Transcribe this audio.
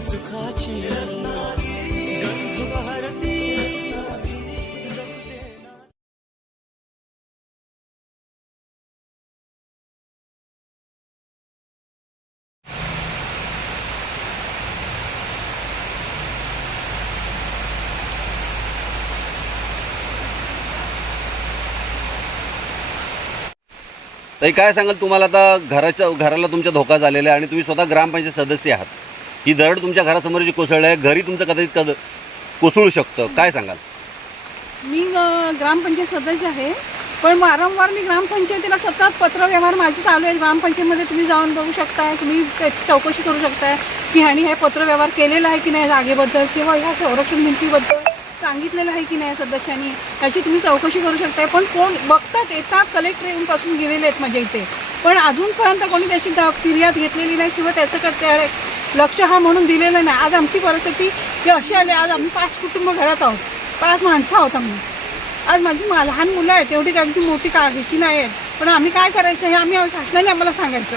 सुखाची गंध ताई काय सांगाल? तुम्हाला आता घराच्या घराला तुमच्या धोका झालेला आहे आणि तुम्ही स्वतः ग्रामपंचायत सदस्य आहात. ही दरड तुमच्या घरासमोर जी कोसळली आहे घरी तुमचं कदाचित कद कोसळू शकतं. काय सांगाल? मी अ, ग्रामपंचायत सदस्य आहे पण वारंवार मी ग्रामपंचायतीला सतत पत्रव्यवहार माझे चालू आहे ग्रामपंचायतीमध्ये तुम्ही जाऊन बघू शकताय तुम्ही त्याची चौकशी करू शकताय की ह्यानी हे पत्रव्यवहार केलेला आहे की नाही जागेबद्दल किंवा ह्या संरक्षण भिंतीबद्दल सांगितलेलं आहे की नाही सदस्यांनी याची तुम्ही चौकशी करू शकताय. पण कोण बघतात येतात कलेक्टर येऊनपासून गेलेले आहेत माझ्या इथे. पण अजूनपर्यंत कोणी त्याची दा- फिर्याद घेतलेली नाही किंवा त्याचं का त्या लक्ष हा म्हणून दिलेलं नाही. आज आमची परिस्थिती ही अशी आली. आज आम्ही पाच कुटुंब घरात आहोत. पाच माणसं आहोत आम्ही. आज माझी लहान मुलं आहेत. एवढी काही मोठी काळजीची नाही आहेत पण आम्ही काय करायचं हे आम्ही शासनाने आम्हाला सांगायचं.